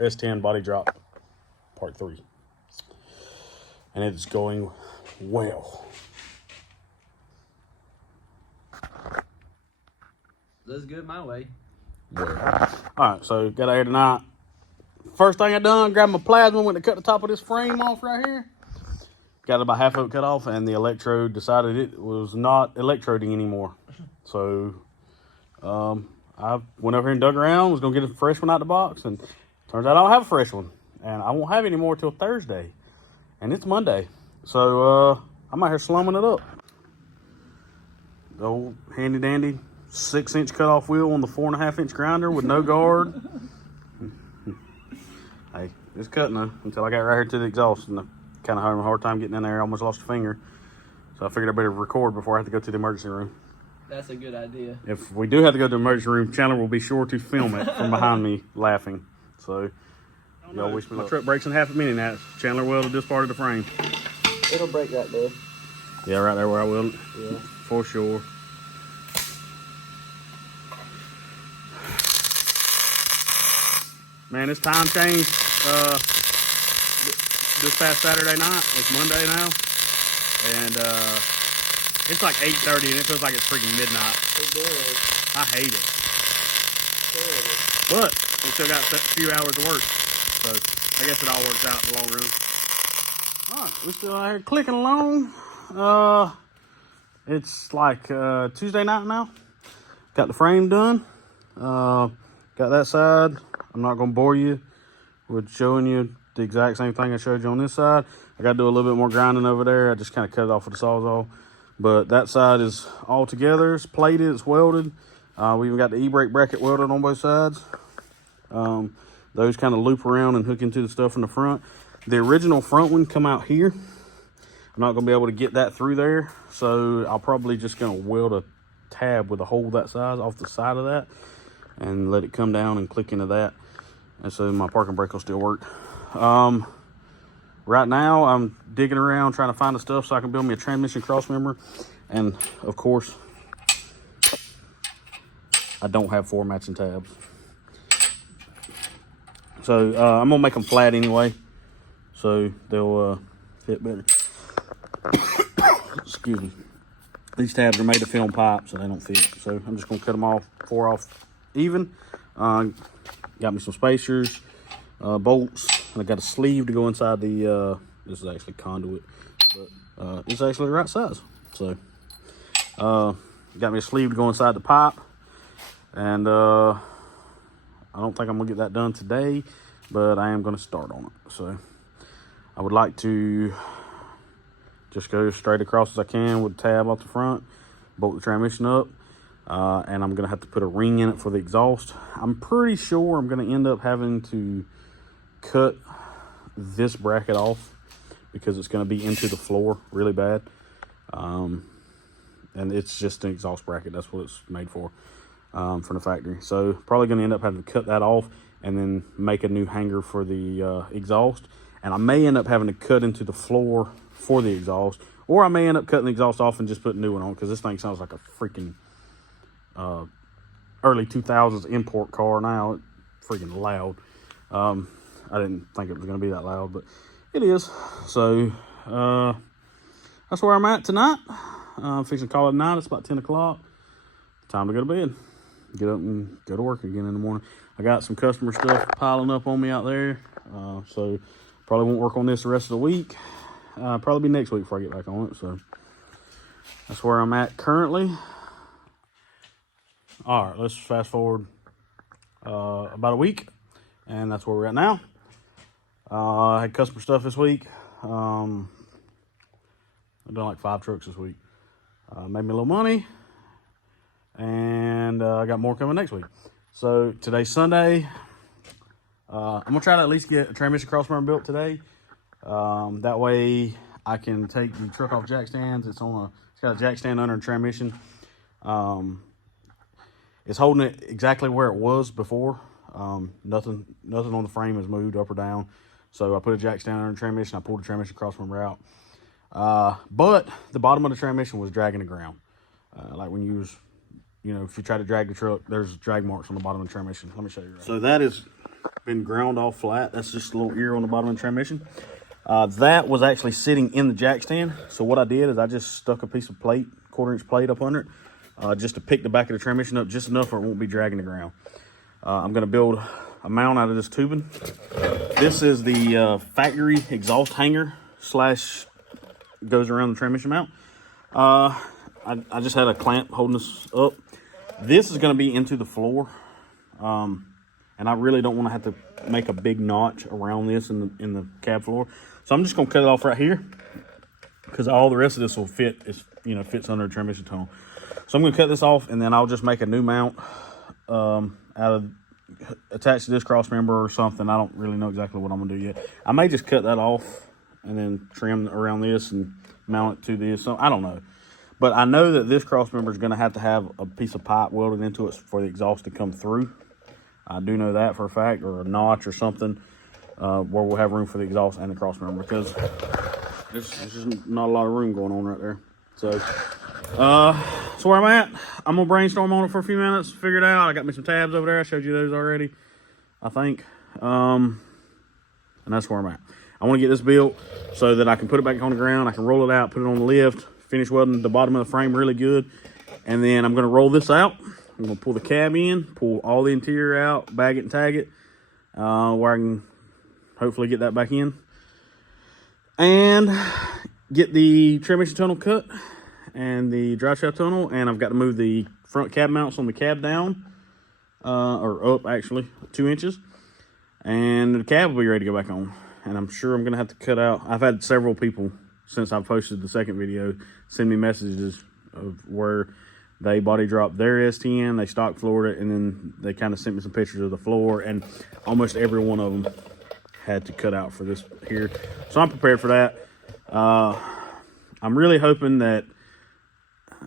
S10 body drop part 3. And it's going well. Looks good my way. Yeah. Alright, so got out here tonight. First thing I done, grabbed my plasma, went to cut the top of this frame off right here. Got about half of it cut off, and the electrode decided it was not electroding anymore. So I went over here and dug around, was gonna get a fresh one out the box, and turns out I don't have a fresh one. And I won't have any more till Thursday. And it's Monday. So I'm out here slumming it up. The old handy dandy 6-inch cutoff wheel on the 4.5-inch grinder with no guard. Hey, it's cutting though, until I got right here to the exhaust, and I kind of having a hard time getting in there. I almost lost a finger. So I figured I better record before I have to go to the emergency room. That's a good idea. If we do have to go to the emergency room, Chandler will be sure to film it from behind me laughing. So, y'all wish me luck. My truck breaks in half a minute now. Chandler welded this part of the frame. It'll break right there. Yeah, right there where I welded it. Yeah. For sure. Man, this time changed this past Saturday night. It's Monday now. And it's like 8:30 and it feels like it's freaking midnight. It does. I hate it. Terrible. But we still got a few hours to work. So I guess it all works out in the long run. Alright, we're still out here clicking along. It's like Tuesday night now. Got the frame done. Got that side. I'm not going to bore you with showing you the exact same thing I showed you on this side. I got to do a little bit more grinding over there. I just kind of cut it off with the Sawzall. But that side is all together. It's plated. It's welded. We even got the e-brake bracket welded on both sides. Those kind of loop around and hook into the stuff in the front. The original front one come out here. I'm not going to be able to get that through there. So I'll probably just going to weld a tab with a hole that size off the side of that and let it come down and click into that. And so my parking brake will still work. Right now I'm digging around trying to find the stuff so I can build me a transmission cross member. And of course, I don't have 4 matching tabs. So I'm gonna make them flat anyway, so they'll fit better. Excuse me. These tabs are made to film pipe, so they don't fit. So I'm just gonna cut them off, 4 off even. Got me some spacers, bolts, and I got a sleeve to go inside the, this is actually conduit, but it's actually the right size. So, got me a sleeve to go inside the pipe, and I don't think I'm gonna get that done today, but I am gonna start on it. So, I would like to just go straight across as I can with the tab off the front, bolt the transmission up. And I'm going to have to put a ring in it for the exhaust. I'm pretty sure I'm going to end up having to cut this bracket off because it's going to be into the floor really bad. And it's just an exhaust bracket. That's what it's made for from the factory. So probably going to end up having to cut that off and then make a new hanger for the exhaust. And I may end up having to cut into the floor for the exhaust. Or I may end up cutting the exhaust off and just putting a new one on because this thing sounds like a freaking early 2000s import car now. It's freaking loud. I didn't think it was going to be that loud, but it is. So that's where I'm at tonight. I'm fixing to call it night. It's about 10 o'clock. Time to go to bed. Get up and go to work again in the morning. I got some customer stuff piling up on me out there. So probably won't work on this the rest of the week. Probably be next week before I get back on it. So that's where I'm at currently. All right, let's fast forward about a week, and that's where we're at now. I had customer stuff this week. I've done like 5 trucks this week. Made me a little money, and I got more coming next week. So today's Sunday. I'm gonna try to at least get a transmission cross member built today. That way I can take the truck off jack stands. It's got a jack stand under the transmission. It's holding it exactly where it was before. Nothing on the frame has moved up or down. So I put a jack stand under the transmission. I pulled the transmission cross member out. But the bottom of the transmission was dragging the ground. Like when you if you try to drag the truck, there's drag marks on the bottom of the transmission. Let me show you. Right. So that is been ground off flat. That's just a little ear on the bottom of the transmission. That was actually sitting in the jack stand. So what I did is I just stuck a piece of plate, 1/4-inch plate up under it, just to pick the back of the transmission up just enough where it won't be dragging the ground. I'm going to build a mount out of this tubing. This is the factory exhaust hanger slash goes around the transmission mount. I just had a clamp holding this up. This is going to be into the floor. And I really don't want to have to make a big notch around this in the cab floor. So I'm just going to cut it off right here because all the rest of this will fit, fits under the transmission tunnel. So I'm going to cut this off, and then I'll just make a new mount attached to this cross member or something. I don't really know exactly what I'm going to do yet. I may just cut that off and then trim around this and mount it to this. So I don't know. But I know that this cross member is going to have a piece of pipe welded into it for the exhaust to come through. I do know that for a fact, or a notch or something, where we'll have room for the exhaust and the cross member, because there's just not a lot of room going on right there. So, so where I'm at, I'm gonna brainstorm on it for a few minutes, figure it out. I got me some tabs over there. I showed you those already, I think. And that's where I'm at. I want to get this built so that I can put it back on the ground. I can roll it out, put it on the lift, finish welding the bottom of the frame really good, and then I'm gonna roll this out. I'm going to pull the cab in, pull all the interior out, bag it and tag it, where I can hopefully get that back in. And get the transmission tunnel cut and the drive shaft tunnel. And I've got to move the front cab mounts on the cab down, or up actually, 2 inches. And the cab will be ready to go back on. And I'm sure I'm going to have to cut out. I've had several people since I've posted the second video send me messages of where they body dropped their S10, they stock floored it, and then they kind of sent me some pictures of the floor, and almost every one of them had to cut out for this here. So I'm prepared for that. I'm really hoping that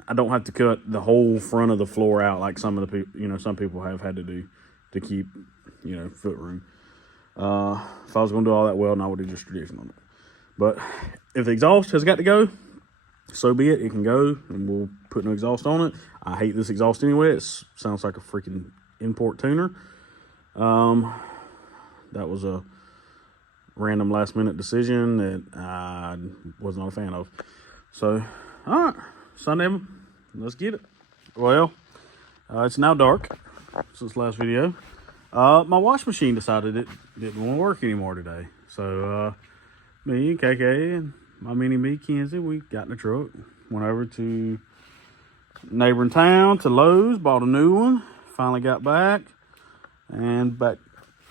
I don't have to cut the whole front of the floor out like some of the people, some people have had to do to keep, foot room. If I was going to do all that welding, I would do just traditional. But if the exhaust has got to go, so be it. It can go, and we'll put no exhaust on it. I hate this exhaust anyway. It sounds like a freaking import tuner. That was a random last-minute decision that I was not a fan of. So, all right, Sunday, let's get it. Well, it's now dark since last video. My wash machine decided it didn't want to work anymore today. So, me and KK and my mini-me, Kenzie, we got in the truck, went over to neighboring town to Lowe's, bought a new one, finally got back, and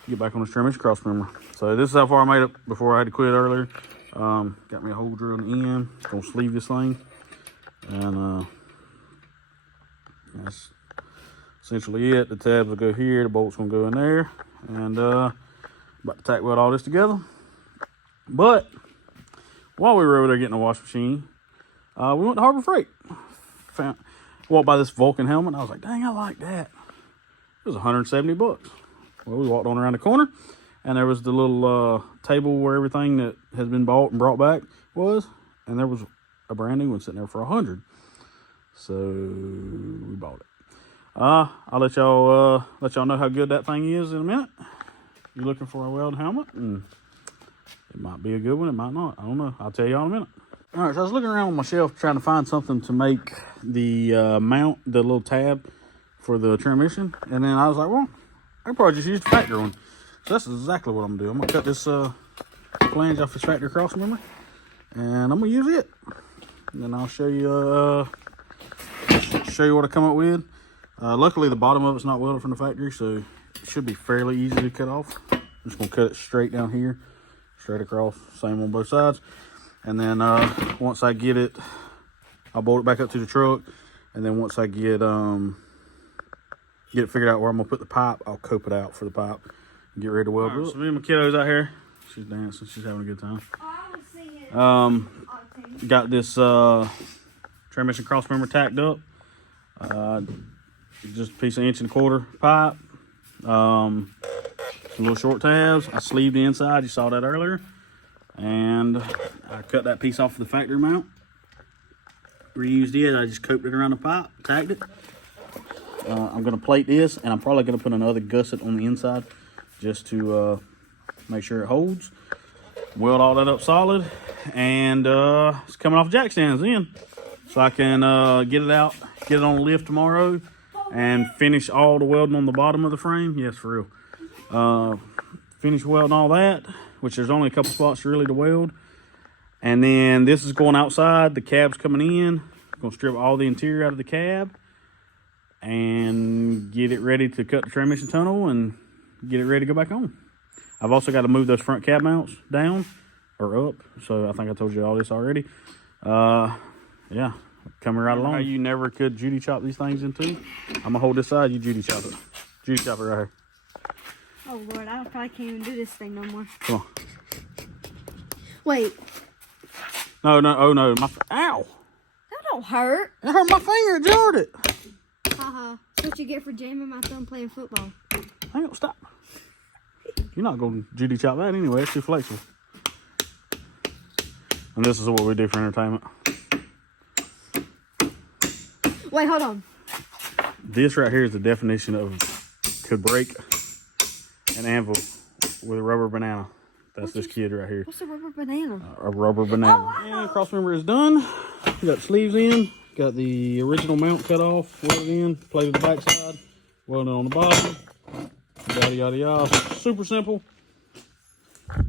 get back on the transmission cross member. So this is how far I made it before I had to quit earlier. Got me a hole drill in the end, gonna sleeve this thing, and that's essentially it. The tabs will go here, the bolt's gonna go in there, and about to tack weld all this together. But while we were over there getting a wash machine, we went to Harbor Freight. Walked by this Vulcan helmet, and I was like, dang, I like that. It was 170 bucks. Well, we walked on around the corner, and there was the little table where everything that has been bought and brought back was, and there was a brand new one sitting there for 100. So we bought it. I'll let y'all know how good that thing is in a minute. You're looking for a welding helmet, and it might be a good one, it might not. I don't know. I'll tell you all in a minute. All right, so I was looking around on my shelf trying to find something to make the mount, the little tab for the transmission. And then I was like, well, I could probably just use the factory one. So that's exactly what I'm going to do. I'm going to cut this flange off this factory cross member, and I'm going to use it. And then I'll show you what I come up with. Luckily, the bottom of it's not welded from the factory, so it should be fairly easy to cut off. I'm just going to cut it straight down here, straight across, same on both sides. And then once I get it, I'll bolt it back up to the truck. And then once I get it figured out where I'm gonna put the pipe, I'll cope it out for the pipe and get ready to weld it. So me and my kiddos out here, she's dancing, she's having a good time. Got this transmission cross member tacked up. Just a piece of 1.25 inch pipe. Some little short tabs. I sleeved the inside, you saw that earlier. And I cut that piece off the factory mount. Reused it. I just coped it around the pipe, tagged it. I'm going to plate this, and I'm probably going to put another gusset on the inside just to make sure it holds. Weld all that up solid, and it's coming off jack stands in, so I can get it out, get it on the lift tomorrow, and finish all the welding on the bottom of the frame. Yes, for real. Finish welding all that, which there's only a couple spots really to weld. And then this is going outside. The cab's coming in. I'm gonna strip all the interior out of the cab and get it ready to cut the transmission tunnel and get it ready to go back on. I've also got to move those front cab mounts down or up. So I think I told you all this already. Yeah, coming right along. How you never could Judy chop these things in two. I'm gonna hold this side, you Judy chop it. Judy chop it right here. Oh Lord, I probably can't even do this thing no more. Come on. Wait. No, oh no, ow! That don't hurt. It hurt my finger, it jarred it. Haha, that's what you get for jamming my thumb playing football. Hang on, stop. You're not going to Judy chop that anyway, it's too flexible. And this is what we do for entertainment. Wait, hold on. This right here is the definition of could break an anvil with a rubber banana. That's this kid right here. What's a rubber banana? A rubber banana. Oh, and cross member is done. Got sleeves in. Got the original mount cut off, welded in, plated the back side, welded on the bottom. Yada yada yada. Super simple. What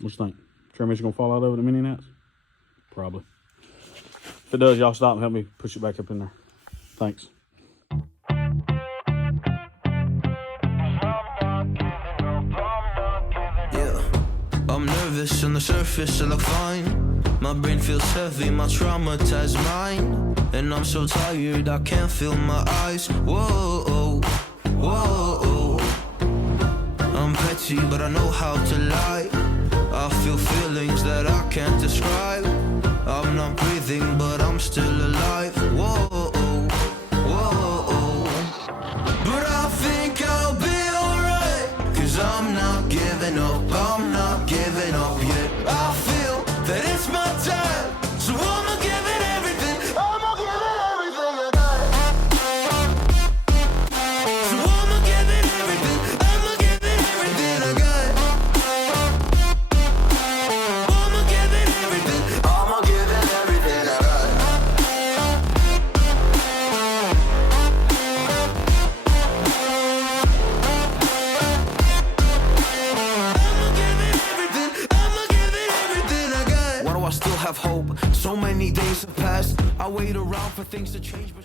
you think? Transmission gonna fall out of it in a mini nats? Probably. If it does, y'all stop and help me push it back up in there. Thanks. I'm nervous on the surface, I look fine. My brain feels heavy, my traumatized mind. And I'm so tired, I can't feel my eyes. Whoa, whoa. I'm petty, but I know how to lie. I feel feelings that I can't describe. I'm not breathing, but I'm still alive. Whoa, whoa. But I think I'll be alright, 'cause I'm not giving up, I'm not giving up yet. I feel that it's my time, so I'ma give it everything. I'ma give it everything I got. So I'ma give it everything. I'ma give it everything I got. I'ma give it everything. I'ma give it everything I got. Why do I still have hope? So many days have passed. I wait around for things to change, but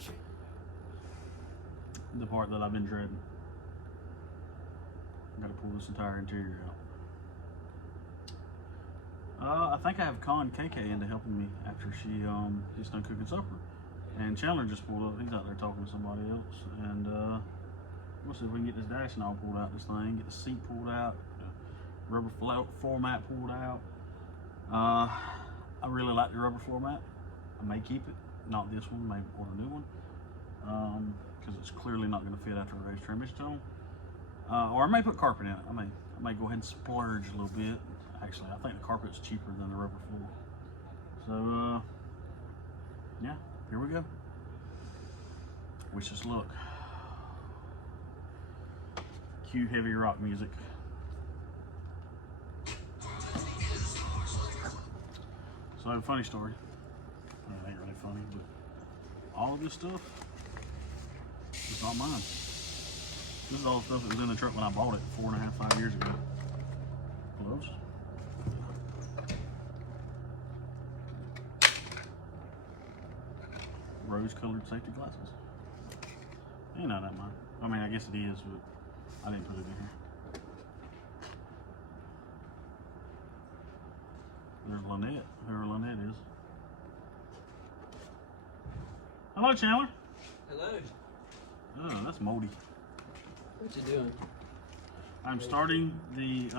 The part that I've been dreading. I gotta pull this entire interior out. I think I have Con KK into helping me after she's done cooking supper. And Chandler just pulled up. He's out there talking to somebody else. And we'll see if we can get this dash and all pulled out this thing, get the seat pulled out, rubber floor mat pulled out. I really like the rubber floor mat. I may keep it, not this one, maybe order a new one, because it's clearly not going to fit after a raised transmission tunnel. Or I may put carpet in it. I may go ahead and splurge a little bit. Actually, I think the carpet's cheaper than the rubber floor. So, yeah, here we go. Wish us luck. Cue heavy rock music. So, funny story. It ain't really funny, but all of this stuff is not mine. This is all the stuff that was in the truck when I bought it 4.5, 5 years ago. Gloves. Rose-colored safety glasses. You know that mine. I mean, I guess it is, but I didn't put it in here. There's Lynette, whoever Lynette is. Hello, Chandler. Hello. Oh, that's moldy. What you doing? I'm starting the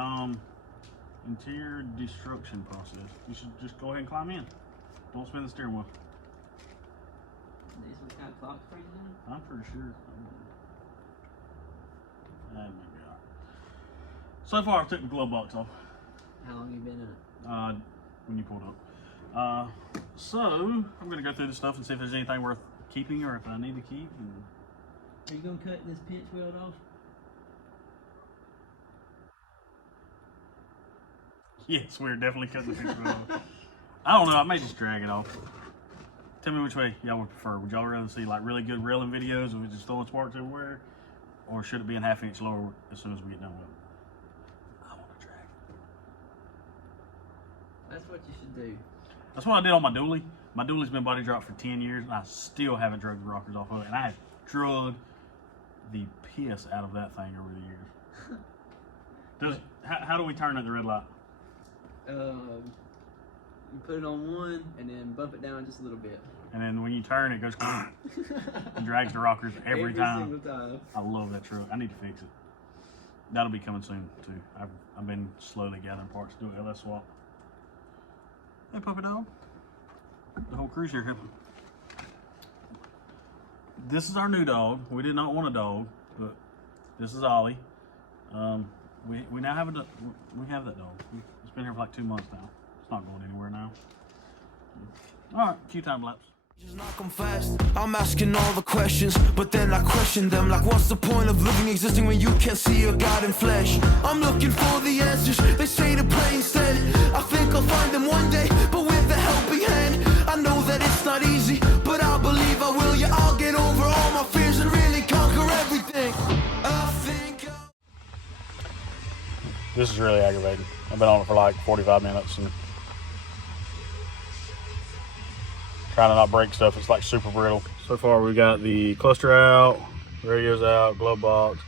interior destruction process. You should just go ahead and climb in. Don't spin the steering wheel. These what kind of clocks for you doing? I'm pretty sure. That may be alright. So far, I took the glove box off. How long you been in it? When you pulled up. So I'm gonna go through the stuff and see if there's anything worth keeping or if I need to keep. And Are you gonna cut this pitch weld off? Yes, we're definitely cutting the fixed wheel off. I don't know, I may just drag it off. Tell me which way y'all would prefer. Would y'all rather see like really good railing videos of it just throwing sparks everywhere? Or should it be a ½ inch lower as soon as we get done with it? I want to drag it. That's what you should do. That's what I did on my dually. My dually's been body dropped for 10 years and I still haven't drug the rockers off of it. And I have drug the piss out of that thing over the years. How do we turn at the red light? You put it on one and then bump it down just a little bit. And then when you turn, it goes and drags the rockers every time. Single time. I love that truck. I need to fix it. That'll be coming soon too. I've been slowly gathering parts to do an LS swap. Hey, puppy dog. The whole crew's here helping. This is our new dog. We did not want a dog, but this is Ollie. We now have we have that dog. It's been here for like 2 months now. It's not going anywhere now. All right, cue time lapse. Just knock 'em fast. I'm asking all the questions, but then I question them. Like, what's the point of living, existing when you can't see your God in flesh? I'm looking for the answers. They say to pray instead. I think I'll find them one day, but with a helping hand. I know that it's not easy, but I believe I will. Yeah, I'll get over all my fears and really conquer everything. I think This is really aggravating. I've been on it for like 45 minutes and trying to not break stuff. It's like super brittle. So far we got the cluster out, radio's out, glove box,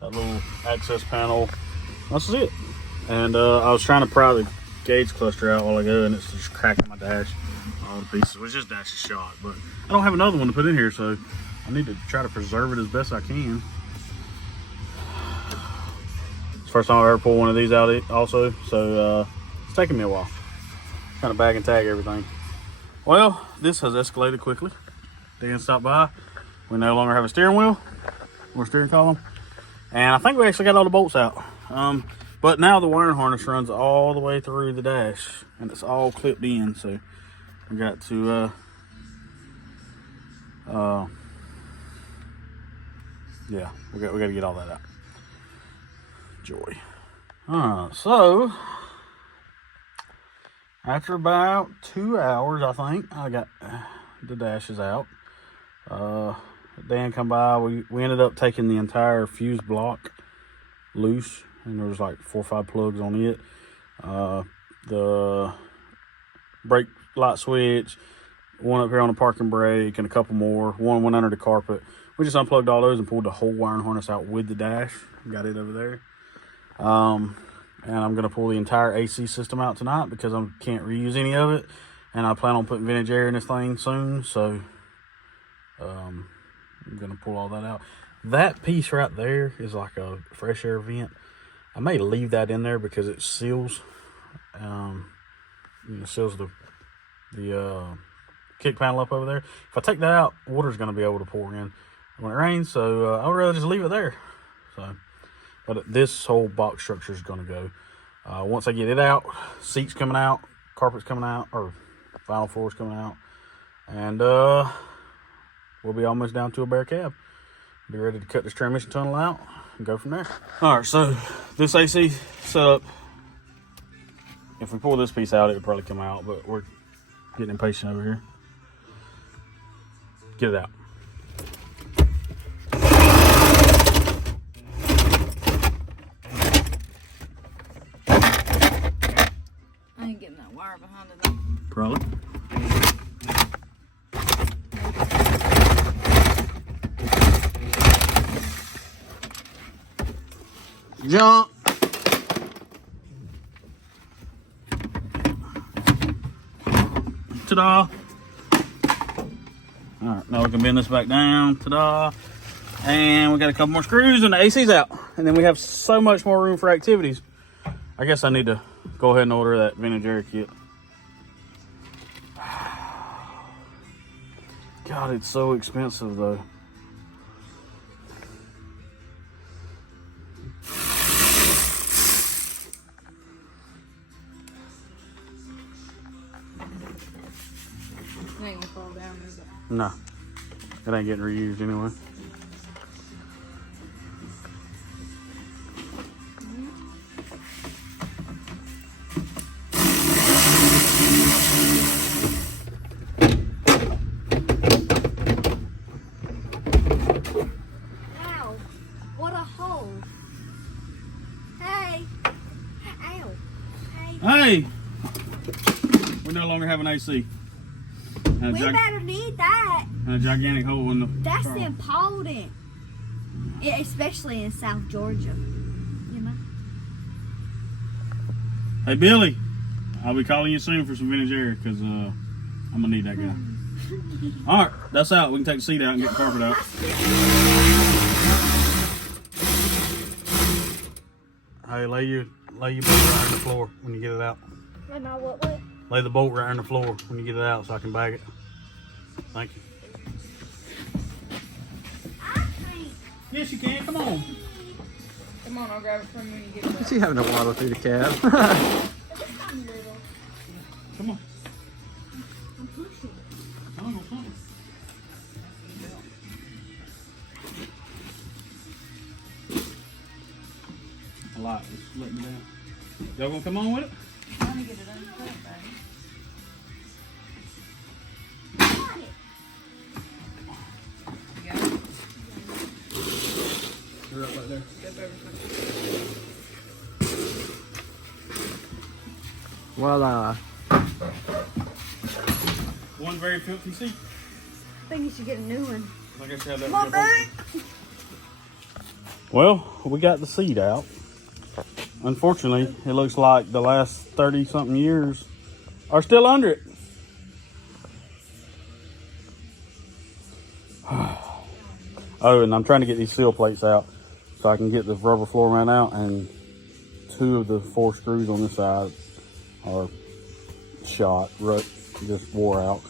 that little access panel. That's it. And I was trying to pry the gauge cluster out while ago and it's just cracking my dash all to pieces. It was just dash shot, but I don't have another one to put in here, so I need to try to preserve it as best I can. It's the first time I've ever pulled one of these out also, so it's taking me a while. Trying to bag and tag everything. Well, this has escalated quickly. Dan stopped by. We no longer have a steering wheel or steering column. And I think we actually got all the bolts out. But now the wiring harness runs all the way through the dash and it's all clipped in. So we got to, yeah, we got to get all that out. Joy. So after about 2 hours, I think, I got the dashes out. Dan come by. We ended up taking the entire fuse block loose, and there was like 4 or 5 plugs on it. The brake light switch, one up here on the parking brake, and a couple more. One went under the carpet. We just unplugged all those and pulled the whole wiring harness out with the dash. Got it over there. And I'm going to pull the entire AC system out tonight because I can't reuse any of it. And I plan on putting vintage air in this thing soon. So I'm going to pull all that out. That piece right there is like a fresh air vent. I may leave that in there because it seals. Seals the kick panel up over there. If I take that out, water's going to be able to pour in when it rains. So I would rather just leave it there. So. But this whole box structure is going to go. Once I get it out, seats coming out, carpet's coming out, or vinyl floor's coming out. And we'll be almost down to a bare cab. Be ready to cut this transmission tunnel out and go from there. All right, so this AC setup, if we pull this piece out, it would probably come out, but we're getting impatient over here. Get it out. Behind it. Probably. Jump. Ta-da. All right, now we can bend this back down. Ta-da. And we got a couple more screws and the AC's out. And then we have so much more room for activities. I guess I need to go ahead and order that vintage air kit. God, it's so expensive though. It ain't gonna fall down, is it? No, it ain't getting reused anyway. Hey, we no longer have an AC. And We better need that. and a gigantic hole in the That's car. important. Yeah, especially in South Georgia. You know? Hey, Billy, I'll be calling you soon for some vintage air because I'm going to need that guy. All right, that's out. We can take the seat out and get the carpet out. Hey, lay your bolt right on the floor when you get it out. Am I what? Lay the bolt right on the floor when you get it out so I can bag it. Thank you. Yes, you can. Come on. Come on, I'll grab it from you when you get it back. She having to waddle through the cab. Come on. I'm pushing. Come on, come on. A lot. Just let me down. Y'all gonna come on with it? I'm gonna get it uncut, baby. You got it? You're up right there. Step over Voila. One very filthy seat. I think you should get a new one. I guess you have that. Come on, baby. Well, we got the seat out. Unfortunately, it looks like the last 30-something years are still under it. Oh, and I'm trying to get these seal plates out so I can get the rubber floor mat out, and 2 of the 4 screws on this side are shot, just wore out.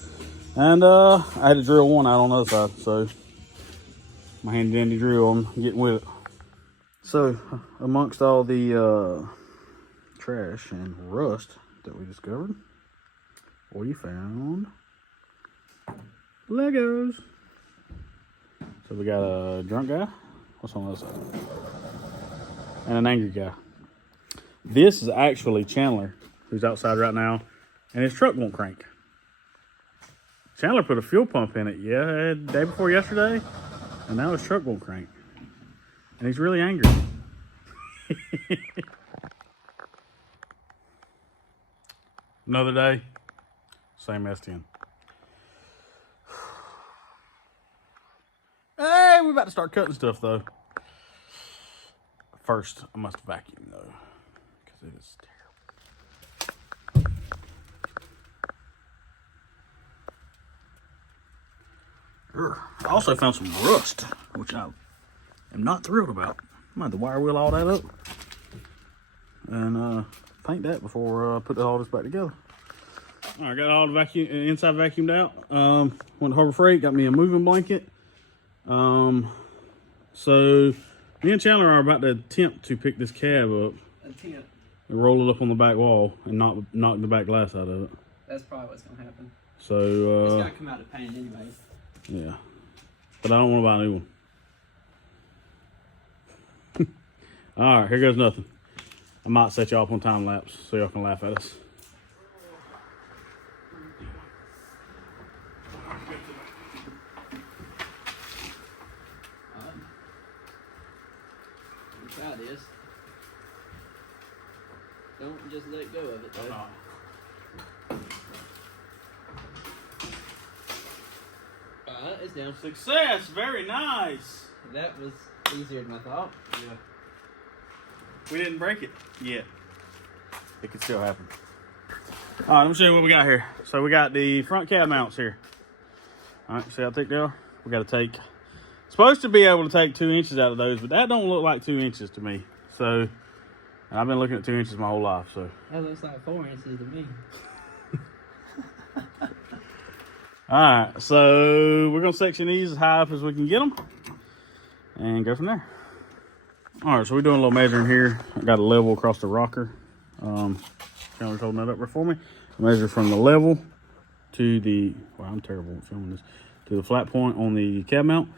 And I had to drill one out on the other side, so my handy dandy drill, I'm getting with it. So, amongst all the trash and rust that we discovered, we found Legos. So we got a drunk guy. What's on the other side? And an angry guy. This is actually Chandler, who's outside right now, and his truck won't crank. Chandler put a fuel pump in it, the day before yesterday, and now his truck won't crank. And he's really angry. Another day, same S10. Hey, we're about to start cutting stuff though. First, I must vacuum though, because it is terrible. I also found some rust, which I am not thrilled about. I'm going to wire wheel all that up and paint that before I put all this back together. All right, got all the inside vacuumed out. Went to Harbor Freight, got me a moving blanket. So me and Chandler are about to attempt to pick this cab up and roll it up on the back wall and knock the back glass out of it. That's probably what's gonna happen. So It's gotta come out of paint anyway. yeah, but I don't want to buy a new one. All right, here goes nothing. I might set y'all up on time lapse so y'all can laugh at us. Try this. Don't just let go of it though. Alright, it's down. Success, very nice. That was easier than I thought. Yeah. We didn't break it yet. It could still happen. All right, let me show you what we got here. So we got the front cab mounts here. All right, see how thick they are? We got to take, supposed to be able to take 2 inches out of those, but that don't look like 2 inches to me. So I've been looking at 2 inches my whole life. So That looks like 4 inches to me. all right, so we're gonna section these as high up as we can get them and go from there. All right, so we're doing a little measuring here. I got a level across the rocker. Chandler's holding that up there for me. Measure from the level to the, wow, I'm terrible at filming this, to the flat point on the cab mount.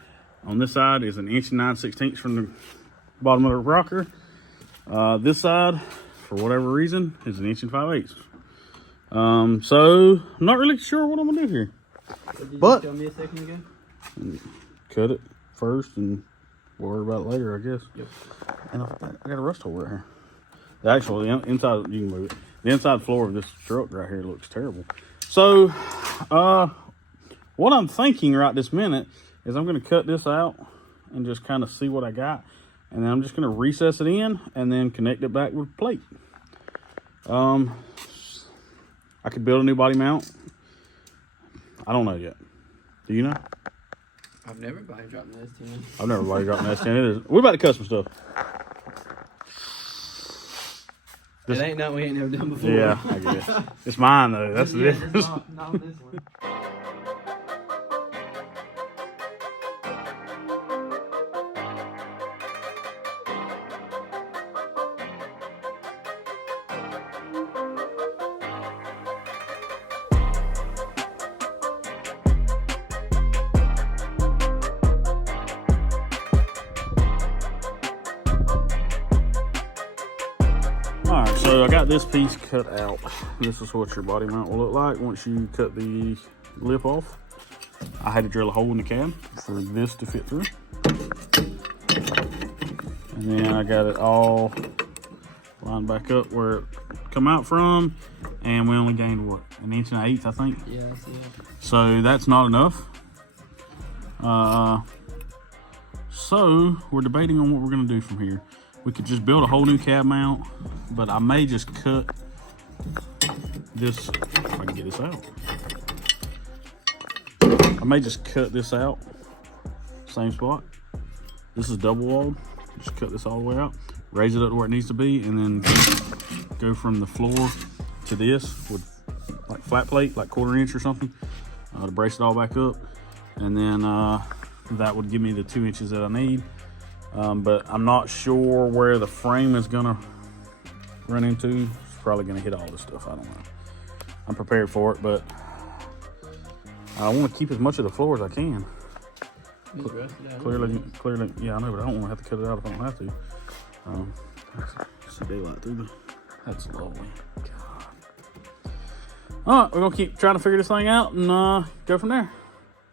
On this side is 1 9/16 inches from the bottom of the rocker. This side, for whatever reason, is 1 5/8 inches. So I'm not really sure what I'm gonna do here. Did you But- just tell me a second ago? Cut it first and worry about it later, I guess. Yep. And I got a rust hole right here. Actually, inside, you can move it. The inside floor of this truck right here looks terrible. So, what I'm thinking right this minute is I'm going to cut this out and just kind of see what I got. And then I'm just going to recess it in and then connect it back with a plate. I could build a new body mount. I don't know yet. Do you know? I've never body dropped an S10. I've never body dropped an S10. We're about to cut some stuff. It ain't nothing we ain't never done before. Yeah, I guess. It's mine though. That's the Yeah, difference. not this one. Alright, so I got this piece cut out. This is what your body mount will look like once you cut the lip off. I had to drill a hole in the cab for this to fit through. And then I got it all lined back up where it come out from. And we only gained, what, 1 1/8, I think? Yeah, I see it. So that's not enough. So we're debating on what we're gonna do from here. We could just build a whole new cab mount, but I may just cut this, if I can get this out. I may just cut this out, same spot. This is double walled. Just cut this all the way out, raise it up to where it needs to be, and then go from the floor to this with like flat plate, like 1/4 inch or something, to brace it all back up. And then that would give me the 2 inches that I need. But I'm not sure where the frame is gonna run into. It's probably gonna hit all this stuff. I don't know. I'm prepared for it, but I want to keep as much of the floor as I can. It's rusted out. Clearly, yeah, I know, but I don't want to have to cut it out if I don't have to. Some daylight through the. That's lovely. God. All right, we're gonna keep trying to figure this thing out and go from there.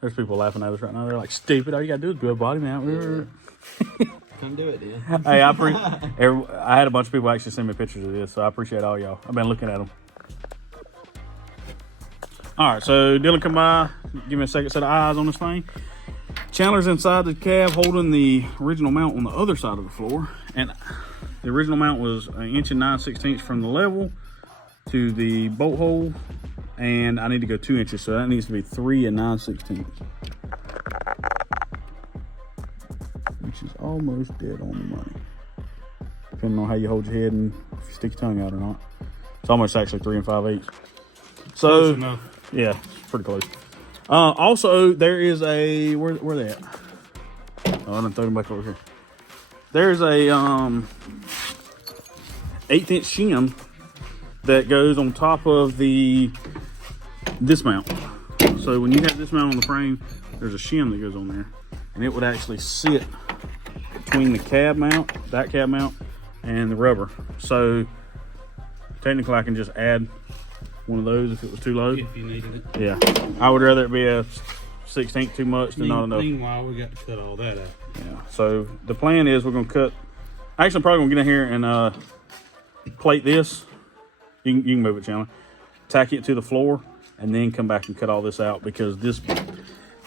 There's people laughing at us right now. They're like, "Stupid! All you gotta do is build a body mount." Yeah. Come do it, then. Hey, I had a bunch of people actually send me pictures of this, so I appreciate all y'all. I've been looking at them. All right, so Dylan, come by, give me a second set of eyes on this thing. Chandler's inside the cab holding the original mount on the other side of the floor, and the original mount was 1 9/16 inches from the level to the bolt hole, and I need to go 2 inches, so that needs to be 3 9/16. Which is almost dead on the money, depending on how you hold your head and if you stick your tongue out or not. It's almost actually 3 5/8. So yeah, pretty close. Also, there is a where they at? Oh, I done throw them back over here. There's a 1/8 inch shim that goes on top of this mount. So when you have this mount on the frame, there's a shim that goes on there, and it would actually sit between the cab mount, that cab mount, and the rubber. So technically I can just add one of those if it was too low. If you needed it. Yeah, I would rather it be a 16th too much than not enough. Meanwhile, we got to cut all that out. Yeah, so the plan is we're gonna cut, actually I'm probably gonna get in here and plate this. You can move it, Chandler. Tack it to the floor and then come back and cut all this out, because this,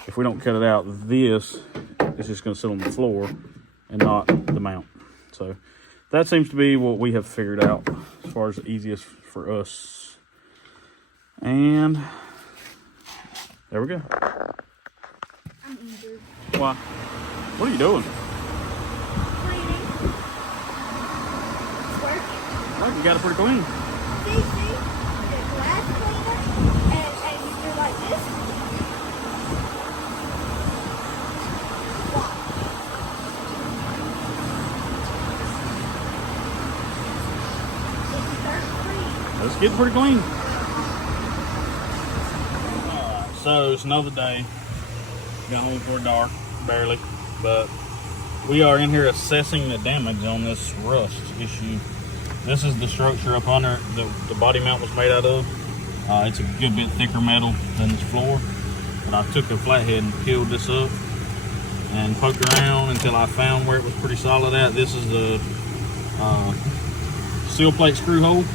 if we don't cut it out, this is just gonna sit on the floor and not the mount. So that seems to be what we have figured out as far as the easiest for us. And there we go. I'm injured. Why? What are you doing? Cleaning. It's working. Oh, you got it pretty clean. See? The glass cleaner, and you do like this. Watch. It's dirt free. It's getting pretty clean. Alright, so it's another day. Got home before dark, barely, but we are in here assessing the damage on this rust issue. This is the structure up under the body mount was made out of. It's a good bit thicker metal than this floor, but I took a flathead and peeled this up and poked around until I found where it was pretty solid at. This is the seal plate screw hole.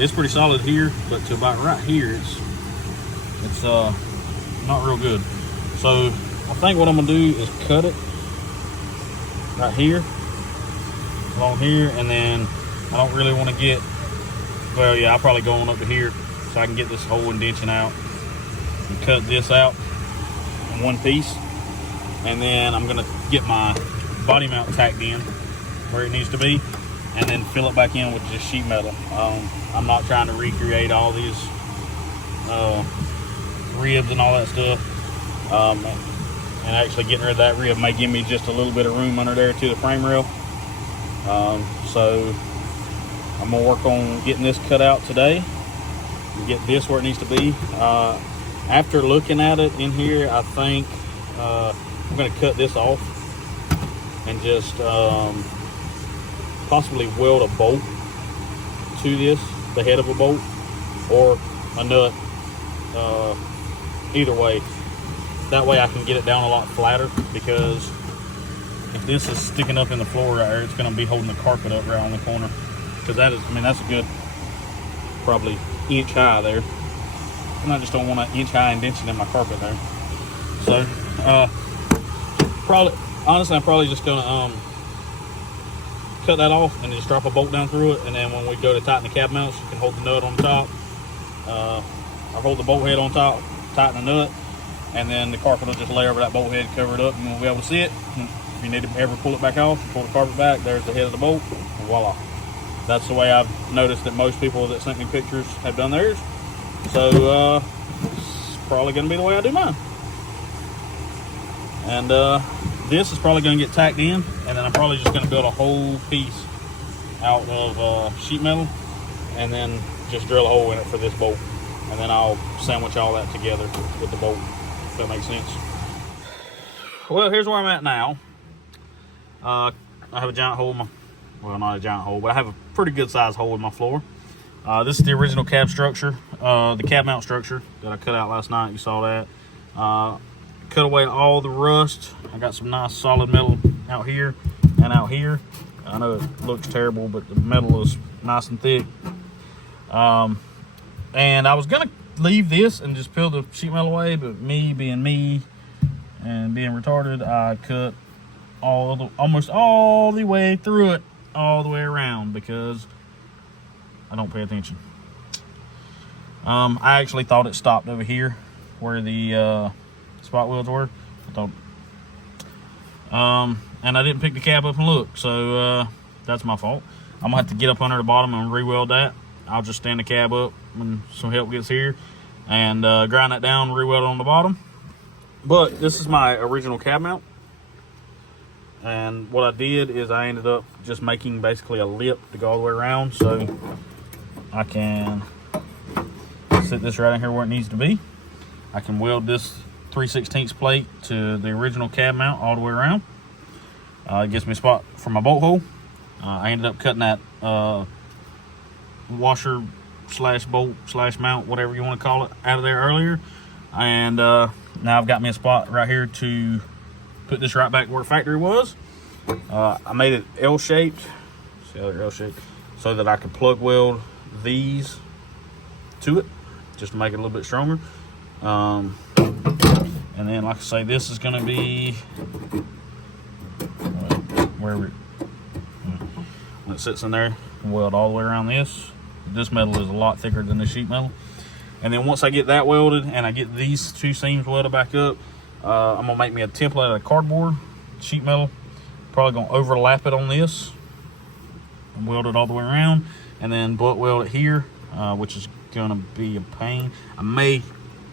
It's pretty solid here, but to about right here, it's not real good. So I think what I'm gonna do is cut it right here, along here, and then I don't really want to get, well, yeah, I'll probably go on up to here so I can get this whole indention out and cut this out in one piece. And then I'm gonna get my body mount tacked in where it needs to be, and then fill it back in with just sheet metal. I'm not trying to recreate all these ribs and all that stuff. And actually getting rid of that rib may give me just a little bit of room under there to the frame rail. So I'm gonna work on getting this cut out today and get this where it needs to be. After looking at it in here, I think I'm gonna cut this off and just possibly weld a bolt to this, the head of a bolt, or a nut, either way. That way I can get it down a lot flatter, because if this is sticking up in the floor right here, it's gonna be holding the carpet up right on the corner. Because that is, I mean, that's a good, probably inch high there. And I just don't want an inch high indentation in my carpet there. So, honestly, I'm probably just gonna cut that off and just drop a bolt down through it, and then when we go to tighten the cab mounts, you can hold the nut on the top. I'll hold the bolt head on top, tighten the nut, and then the carpet will just lay over that bolt head, cover it up, and we'll be able to see it. If you need to ever pull it back off, pull the carpet back, there's the head of the bolt, and voila. That's the way I've noticed that most people that sent me pictures have done theirs. So it's probably gonna be the way I do mine. And this is probably gonna get tacked in, and then I'm probably just gonna build a whole piece out of sheet metal, and then just drill a hole in it for this bolt. And then I'll sandwich all that together with the bolt, if that makes sense. Well, here's where I'm at now. I have a giant hole in my, well, not a giant hole, but I have a pretty good sized hole in my floor. This is the original cab structure, the cab mount structure that I cut out last night. You saw that. Cut away all the rust. I got some nice solid metal out here and out here. I know it looks terrible, but the metal is nice and thick. And I was gonna leave this and just peel the sheet metal away, but me being me and being retarded, I cut almost all the way through it, all the way around, because I don't pay attention. I actually thought it stopped over here where the spot wheels were. I thought, and I didn't pick the cab up and look, so that's my fault. I'm gonna have to get up under the bottom and re-weld that. I'll just stand the cab up when some help gets here and grind that down, re-weld it on the bottom. But this is my original cab mount, and what I did is I ended up just making basically a lip to go all the way around, so I can sit this right in here where it needs to be. I can weld this 3/16 plate to the original cab mount all the way around. It gives me a spot for my bolt hole. I ended up cutting that washer slash bolt slash mount, whatever you want to call it, out of there earlier. And now I've got me a spot right here to put this right back where factory was. I made it L-shaped, see how they're L-shaped, so that I could plug weld these to it, just to make it a little bit stronger. And then, like I say, this is going to be wherever when it sits in there, weld all the way around this. This metal is a lot thicker than the sheet metal. And then once I get that welded and I get these two seams welded back up, I'm gonna make me a template out of cardboard, sheet metal. Probably gonna overlap it on this and weld it all the way around, and then butt weld it here, which is gonna be a pain. I may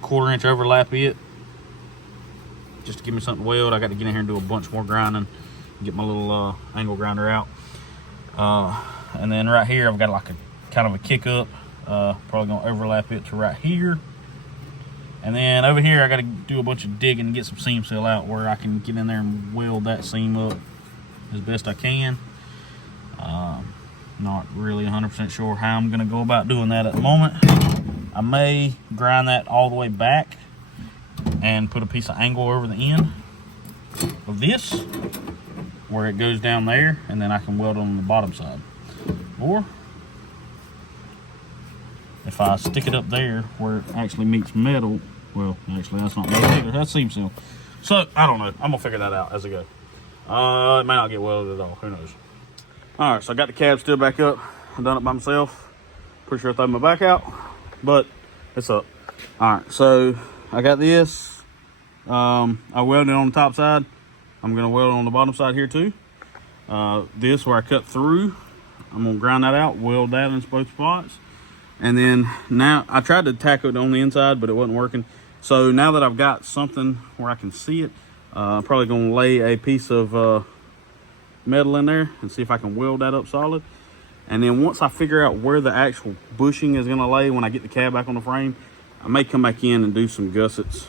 1/4 inch overlap it just to give me something to weld. I got to get in here and do a bunch more grinding, get my little angle grinder out. And then right here I've got like a kind of a kick up, probably gonna overlap it to right here. And then over here I got to do a bunch of digging and get some seam seal out where I can get in there and weld that seam up as best I can. Not really 100% sure how I'm gonna go about doing that at the moment. I may grind that all the way back and put a piece of angle over the end of this where it goes down there, and then I can weld it on the bottom side. Or if I stick it up there where it actually meets metal, well, actually that's not metal either, that's seam seal. So, I don't know, I'm gonna figure that out as I go. It may not get welded at all, who knows. All right, so I got the cab still back up. I've done it by myself. Pretty sure I threw my back out, but it's up. All right, so I got this. I welded it on the top side. I'm gonna weld it on the bottom side here too. This where I cut through, I'm gonna grind that out, weld that in both spots. And then now, I tried to tack it on the inside, but it wasn't working. So now that I've got something where I can see it, I'm probably gonna lay a piece of metal in there and see if I can weld that up solid. And then once I figure out where the actual bushing is gonna lay when I get the cab back on the frame, I may come back in and do some gussets,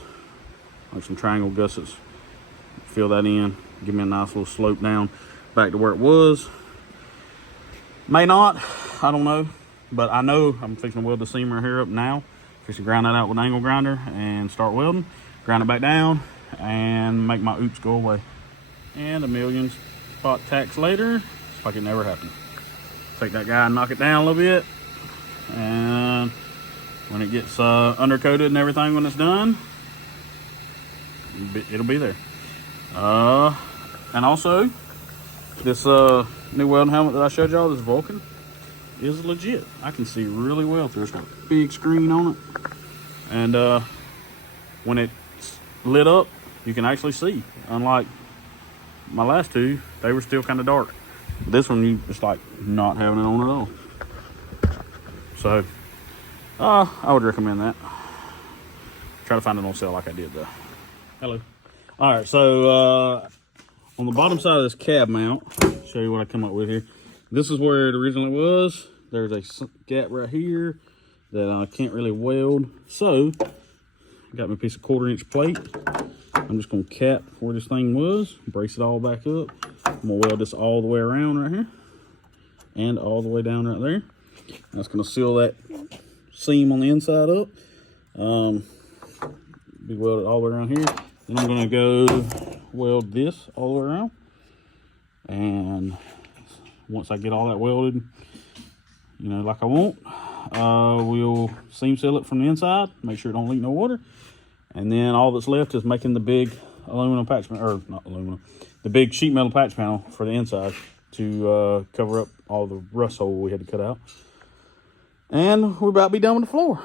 like some triangle gussets. Fill that in, give me a nice little slope down back to where it was. May not, I don't know, but I know I'm fixing to weld the seam right here up now. Fixing to grind that out with an angle grinder and start welding, grind it back down, and make my oops go away. And a million spot tacks later, it's like it never happened. Take that guy and knock it down a little bit, and when it gets undercoated and everything, when it's done, it'll be there. And also, this new welding helmet that I showed y'all, this Vulcan, is legit. I can see really well through. It's got a big screen on it, and when it's lit up, you can actually see. Unlike my last two, they were still kind of dark. This one, you just like not having it on at all. So, I would recommend that. Try to find it on sale like I did though. Hello. All right, so on the bottom side of this cab mount, I'll show you what I come up with here. This is where it originally was. There's a gap right here that I can't really weld. So, I got my piece of 1/4-inch plate. I'm just gonna cap where this thing was, brace it all back up. I'm gonna weld this all the way around right here and all the way down right there. That's gonna seal that seam on the inside up. Be welded all the way around here. Then I'm gonna go weld this all the way around. And once I get all that welded, you know, like I want, we'll seam seal it from the inside, make sure it don't leak no water. And then all that's left is making the big aluminum patch, or not aluminum, the big sheet metal patch panel for the inside to cover up all the rust hole we had to cut out. And we're about to be done with the floor.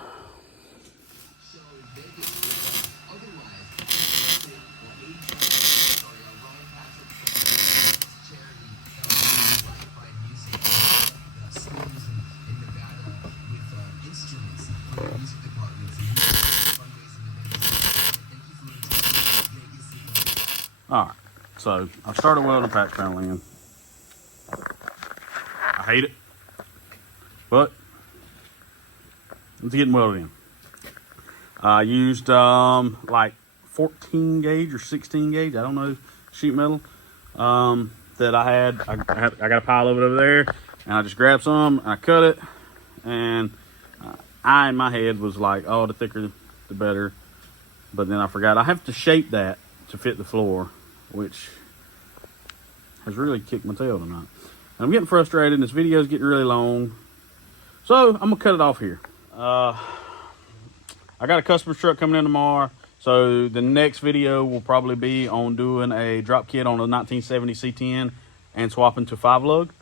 All right, so I started welding the patch panel in. I hate it, but it's getting welded in. I used like 14 gauge or 16 gauge, I don't know, sheet metal that I had. I got a pile of it over there, and I just grabbed some and I cut it. And I, in my head, was like, oh, the thicker the better. But then I forgot I have to shape that to fit the floor, which has really kicked my tail tonight. And I'm getting frustrated, and this video is getting really long. So I'm gonna cut it off here. I got a customer's truck coming in tomorrow. So the next video will probably be on doing a drop kit on a 1970 C10 and swapping to 5-lug.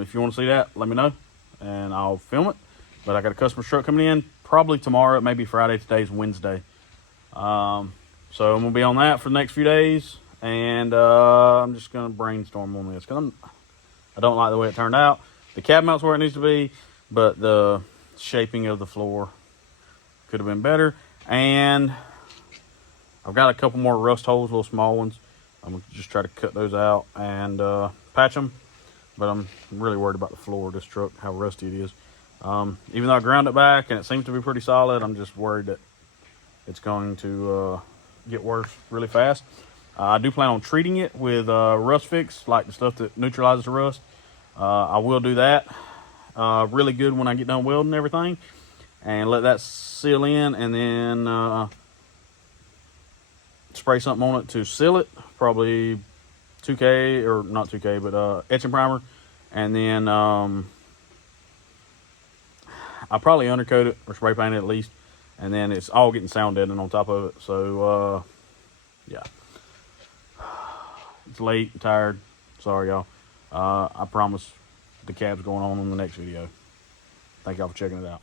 If you want to see that, let me know and I'll film it. But I got a customer's truck coming in probably tomorrow. It may be Friday. Today's Wednesday. So I'm gonna be on that for the next few days, and I'm just gonna brainstorm on this because I don't like the way it turned out. The cab mount's where it needs to be, but the shaping of the floor could have been better. And I've got a couple more rust holes, little small ones. I'm gonna just try to cut those out and patch them. But I'm really worried about the floor of this truck, how rusty it is. Even though I ground it back and it seems to be pretty solid, I'm just worried that it's going to get worse really fast. I do plan on treating it with rust fix, like the stuff that neutralizes the rust. I will do that really good when I get done welding everything, and let that seal in, and then spray something on it to seal it, probably 2K, or not 2K, but etching primer. And then I I probably undercoat it or spray paint it at least, and then it's all getting sound deadening on top of it. So yeah, it's late, I'm tired. Sorry, y'all. I promise the cab's going on in the next video. Thank y'all for checking it out.